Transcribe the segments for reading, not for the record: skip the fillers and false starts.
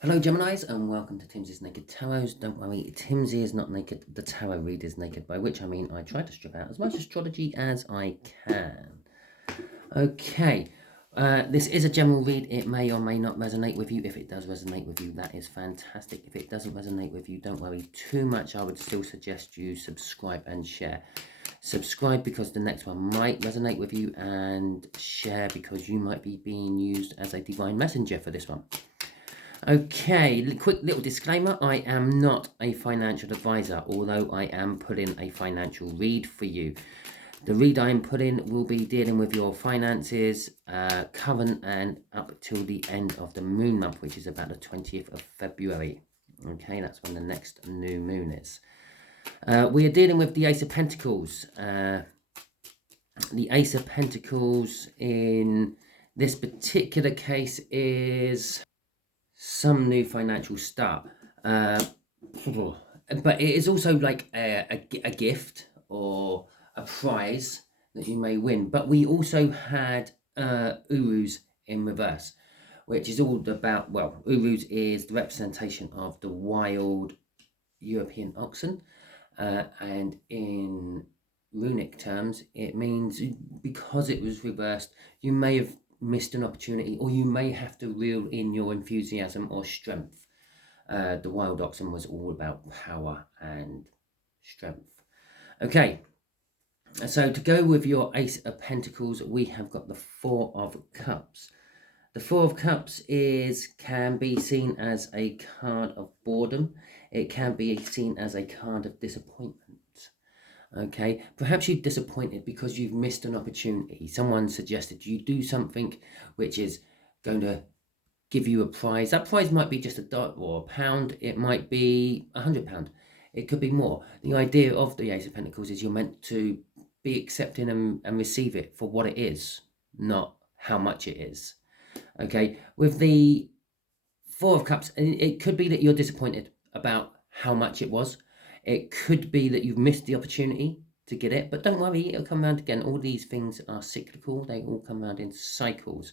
Hello Geminis and welcome to Timsy's Naked Tarot. Don't worry, Timsy is not naked, the tarot reader is naked, by which I mean I try to strip out as much astrology as I can. Okay, this is a general read. It may or may not resonate with you. If it does resonate with you, that is fantastic. If it doesn't resonate with you, don't worry too much. I would still suggest you subscribe and share. Subscribe because the next one might resonate with you, and share because you might be being used as a divine messenger for this one. Okay, quick little disclaimer. I am not a financial advisor, although I am putting a financial read for you. The read I am putting will be dealing with your finances, current and up till the end of the moon month, which is about the 20th of February. Okay, that's when the next new moon is. We are dealing with the Ace of Pentacles. The Ace of Pentacles in this particular case is some new financial start, but it is also like a gift or a prize that you may win. But we also had Urus in reverse, which is all about, well, Urus is the representation of the wild European oxen, and in runic terms it means, because it was reversed, you may have missed an opportunity, or you may have to reel in your enthusiasm or strength. The wild oxen was all about power and strength. Okay, so to go with your Ace of Pentacles, we have got the Four of Cups. The Four of Cups can be seen as a card of boredom. It can be seen as a card of disappointment. Okay, perhaps you're disappointed because you've missed an opportunity. Someone suggested you do something which is going to give you a prize. That prize might be just $1 or £1. It might be £100. It could be more. The idea of the Ace of Pentacles is you're meant to be accepting and receive it for what it is, not how much it is. Okay, with the Four of Cups, it could be that you're disappointed about how much it was. It could be that you've missed the opportunity to get it, but don't worry, it'll come around again. All these things are cyclical. They all come around in cycles.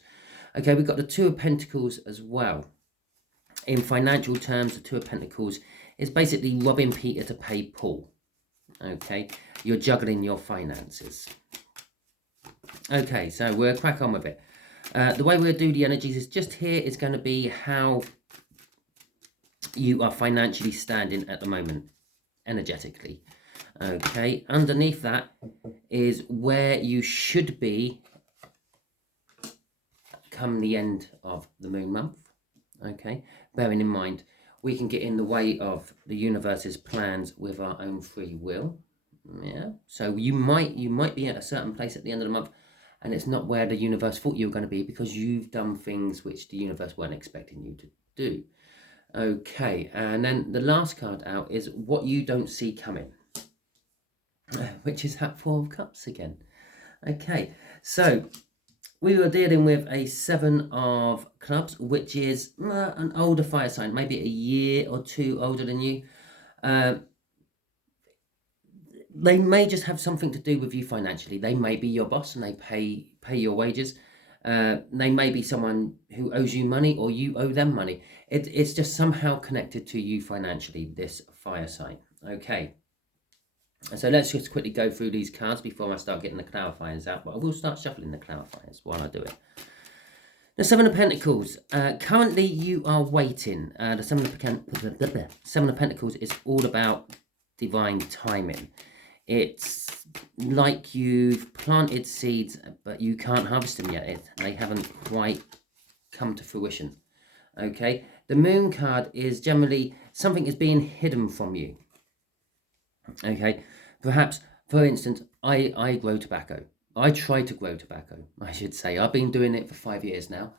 Okay, we've got the Two of Pentacles as well. In financial terms, the Two of Pentacles is basically robbing Peter to pay Paul. Okay, you're juggling your finances. Okay, so we'll crack on with it. The way we'll do the energies is just here is going to be how you are financially standing at the moment, energetically. Okay, underneath that is where you should be come the end of the moon month. Okay, bearing in mind we can get in the way of the universe's plans with our own free will. Yeah, so you might be at a certain place at the end of the month, and it's not where the universe thought you were going to be because you've done things which the universe weren't expecting you to do. Okay, and then the last card out is what you don't see coming, which is that Four of Cups again. Okay, so we were dealing with a Seven of Clubs, which is an older fire sign, maybe a year or two older than you. They may just have something to do with you financially. They may be your boss and they pay your wages. They may be someone who owes you money, or you owe them money. It's just somehow connected to you financially, this fire sign. Okay, so let's just quickly go through these cards before I start getting the clarifiers out, but I will start shuffling the clarifiers while I do it. The Seven of Pentacles. Currently you are waiting. The Seven of Pentacles is all about divine timing. It's like you've planted seeds, but you can't harvest them yet. They haven't quite come to fruition. Okay, the Moon card is generally something is being hidden from you. Okay, perhaps, for instance, I grow tobacco. I try to grow tobacco, I should say. I've been doing it for 5 years now.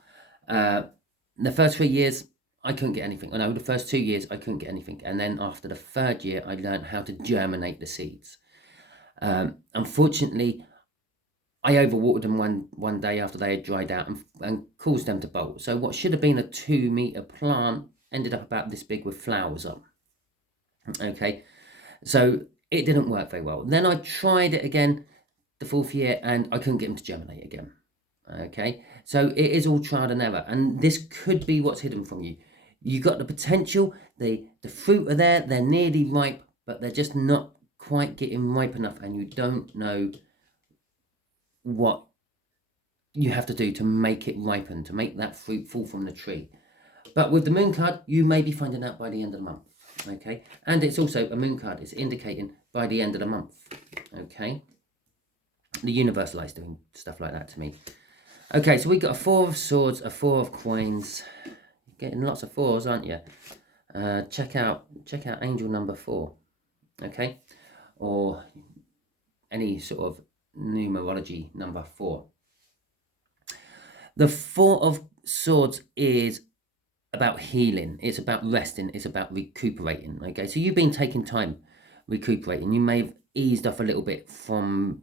The first 3 years, I couldn't get anything. I know the first 2 years, I couldn't get anything. And then after the third year, I learned how to germinate the seeds. Unfortunately, I overwatered them one day after they had dried out and caused them to bolt. So what should have been a 2-meter plant ended up about this big with flowers on. Okay, so it didn't work very well. Then I tried it again the 4th year and I couldn't get them to germinate again. Okay, so it is all trial and error, and this could be what's hidden from you. You got the potential, the fruit are there, they're nearly ripe, but they're just not quite getting ripe enough, and you don't know what you have to do to make it ripen, to make that fruit fall from the tree. But with the moon card, you may be finding out by the end of the month, okay? And it's also a moon card. It's indicating by the end of the month, okay? The universe likes doing stuff like that to me. Okay, so we got a 4 of swords, a 4 of coins. You're getting lots of 4s, aren't you? Check out angel number 4, okay? Or any sort of numerology number 4. The 4 of swords is about healing. It's about resting. It's about recuperating, okay? So you've been taking time recuperating. You may have eased off a little bit from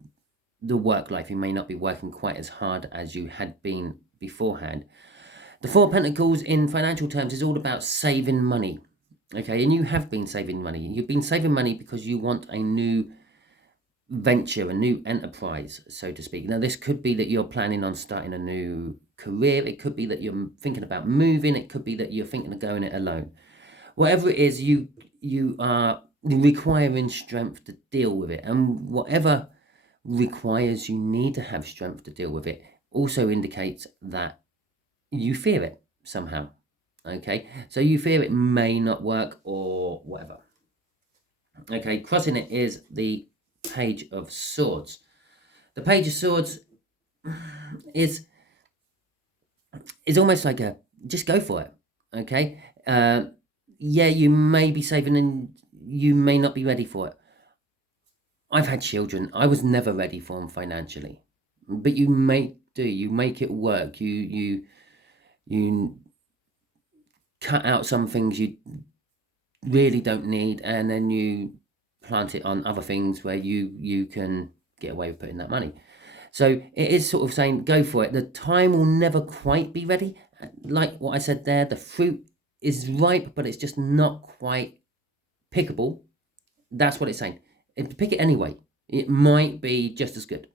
the work life. You may not be working quite as hard as you had been beforehand. The 4 of Pentacles in financial terms is all about saving money, okay? And you have been saving money. You've been saving money because you want a new venture, a new enterprise, so to speak. Now, this could be that you're planning on starting a new career. It could be that you're thinking about moving. It could be that you're thinking of going it alone. Whatever it is, you are requiring strength to deal with it. And whatever requires you need to have strength to deal with it also indicates that you fear it somehow, okay? So you fear it may not work or whatever. Okay, crossing it is the Page of Swords. The Page of Swords is almost like a just go for it, okay? Yeah, you may be saving and you may not be ready for it. I've had children. I was never ready for them financially, but you make it work. You cut out some things you really don't need, and then you plant it on other things where you can get away with putting that money. So it is sort of saying, go for it. The time will never quite be ready. Like what I said there, the fruit is ripe, but it's just not quite pickable. That's what it's saying. Pick it anyway. It might be just as good,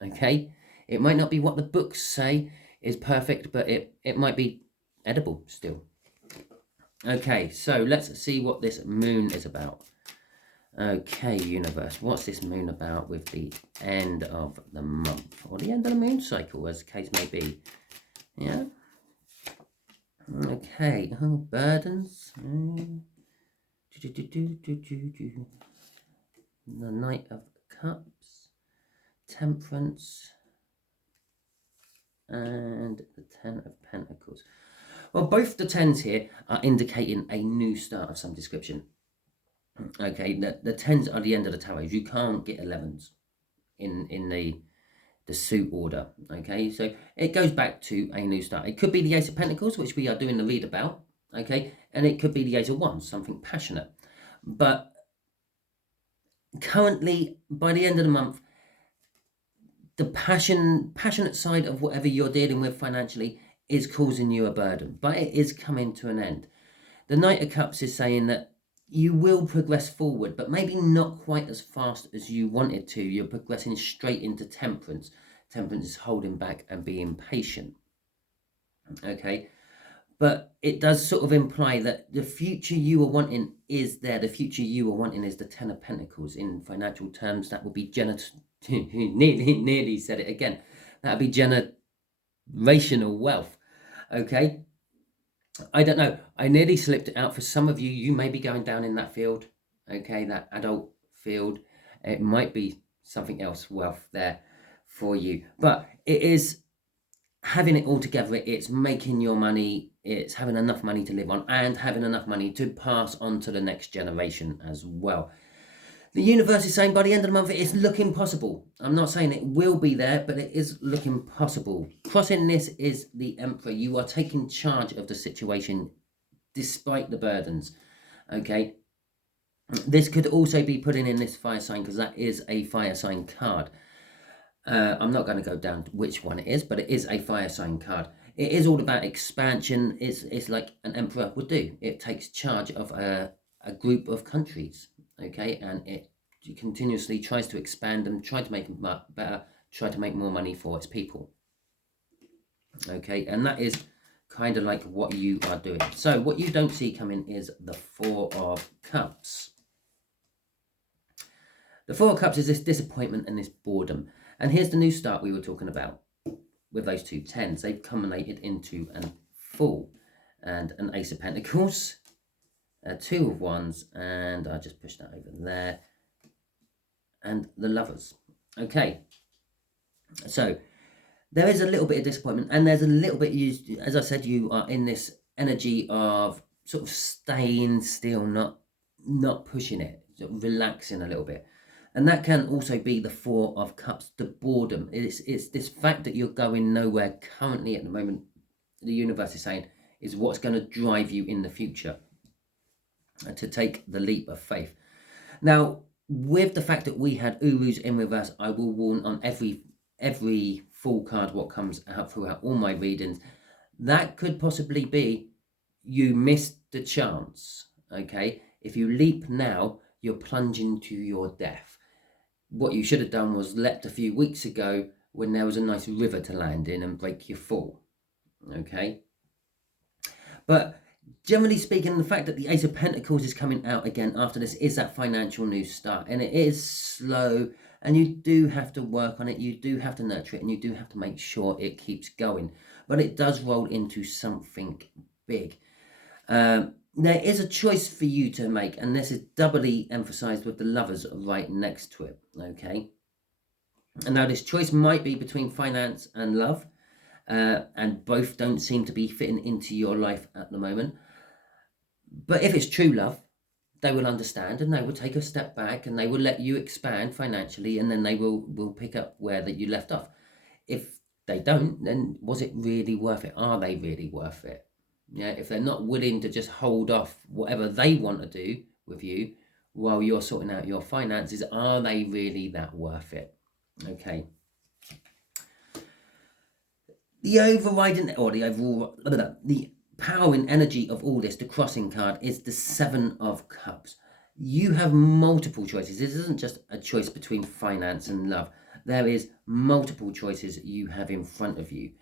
okay? It might not be what the books say is perfect, but it might be edible still. Okay, so let's see what this moon is about. Okay, universe, what's this moon about with the end of the month, or the end of the moon cycle, as the case may be? Yeah. Okay. Oh, burdens. The Knight of Cups, Temperance, and the 10 of Pentacles. Well, both the 10s here are indicating a new start of some description. Okay, the 10s are the end of the tarots. You can't get 11s in the suit order. Okay, so it goes back to a new start. It could be the Ace of Pentacles, which we are doing the read about. Okay, and it could be the Ace of Wands, something passionate. But currently, by the end of the month, the passionate side of whatever you're dealing with financially is causing you a burden, but it is coming to an end. The Knight of Cups is saying that you will progress forward, but maybe not quite as fast as you wanted to. You're progressing straight into Temperance. Temperance is holding back and being patient. Okay, but it does sort of imply that the future you are wanting is there. The future you are wanting is the 10 of Pentacles. In financial terms, that will be nearly said it again. That would be generational wealth. Okay, I don't know. I nearly slipped it out. For some of you, you may be going down in that field. Okay, that adult field. It might be something else, wealth there for you. But it is having it all together. It's making your money. It's having enough money to live on and having enough money to pass on to the next generation as well. The universe is saying by the end of the month, it is looking possible. I'm not saying it will be there, but it is looking possible. Crossing this is the Emperor. You are taking charge of the situation despite the burdens. Okay. This could also be putting in this fire sign, because that is a fire sign card. I'm not going to go down to which one it is, but it is a fire sign card. It is all about expansion. It's like an emperor would do. It takes charge of a group of countries, okay, and it continuously tries to expand them, try to make them better, try to make more money for its people, okay, and that is kind of like what you are doing. So what you don't see coming is the Four of Cups. The Four of Cups is this disappointment and this boredom. And here's the new start we were talking about with those two tens. They've culminated into a Fool and an Ace of Pentacles, Two of Wands, and I just pushed that over there, and the Lovers. Okay, so there is a little bit of disappointment, and there's a little bit, as I said, you are in this energy of sort of staying still, not pushing it, sort of relaxing a little bit. And that can also be the Four of Cups, the boredom. It's this fact that you're going nowhere currently at the moment. The universe is saying is what's going to drive you in the future to take the leap of faith. Now, with the fact that we had Urus in reverse, I will warn on every full card what comes out throughout all my readings, that could possibly be you missed the chance. Okay, if you leap now, you're plunging to your death. What you should have done was leapt a few weeks ago when there was a nice river to land in and break your fall. Okay, but generally speaking, the fact that the Ace of Pentacles is coming out again after this is that financial new start, and it is slow, and you do have to work on it, you do have to nurture it, and you do have to make sure it keeps going, but it does roll into something big. There is a choice for you to make, and this is doubly emphasized with the Lovers right next to it. Okay, and now this choice might be between finance and love, and both don't seem to be fitting into your life at the moment. But if it's true love, they will understand, and they will take a step back, and they will let you expand financially, and then they will pick up where that you left off. If they don't, then was it really worth it? Are they really worth it? Yeah, if they're not willing to just hold off whatever they want to do with you while you're sorting out your finances, are they really that worth it? Okay. The overriding, or the overall, the power and energy of all this, the crossing card, is the Seven of Cups. You have multiple choices. This isn't just a choice between finance and love. There is multiple choices you have in front of you.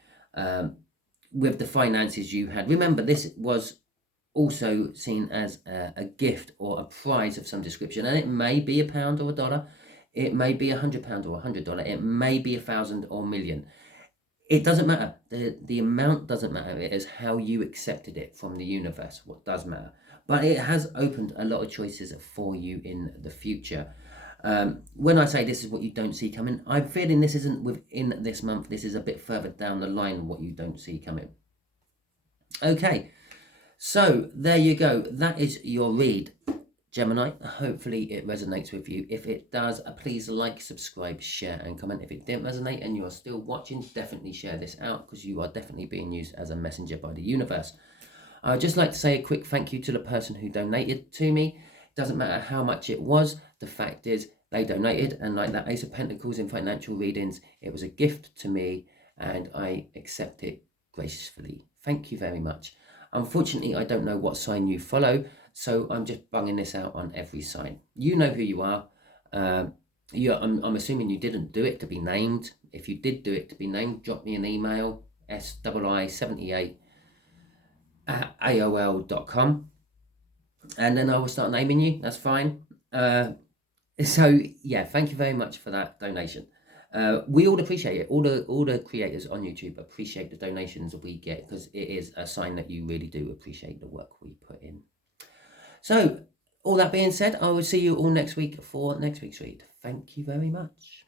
With the finances you had, remember, this was also seen as a gift or a prize of some description, and it may be £1 or $1, it may be £100 or $100, it may be 1,000 or million. It doesn't matter. The amount doesn't matter. It is how you accepted it from the universe what does matter. But it has opened a lot of choices for you in the future. When I say this is what you don't see coming, I'm feeling this isn't within this month. This is a bit further down the line what you don't see coming. Okay, so there you go. That is your read, Gemini. Hopefully it resonates with you. If it does, please like, subscribe, share, and comment. If it didn't resonate and you are still watching, definitely share this out, because you are definitely being used as a messenger by the universe. I'd just like to say a quick thank you to the person who donated to me. It doesn't matter how much it was. The fact is they donated, and like that Ace of Pentacles in financial readings, it was a gift to me, and I accept it gracefully. Thank you very much. Unfortunately, I don't know what sign you follow, so I'm just bunging this out on every sign. You know who you are. I'm assuming you didn't do it to be named. If you did do it to be named, drop me an email, sii78@aol.com, and then I will start naming you. That's fine. So yeah, thank you very much for that donation. We all appreciate it. All the creators on YouTube appreciate the donations we get, because it is a sign that you really do appreciate the work we put in. So all that being said, I will see you all next week for next week's read. Thank you very much.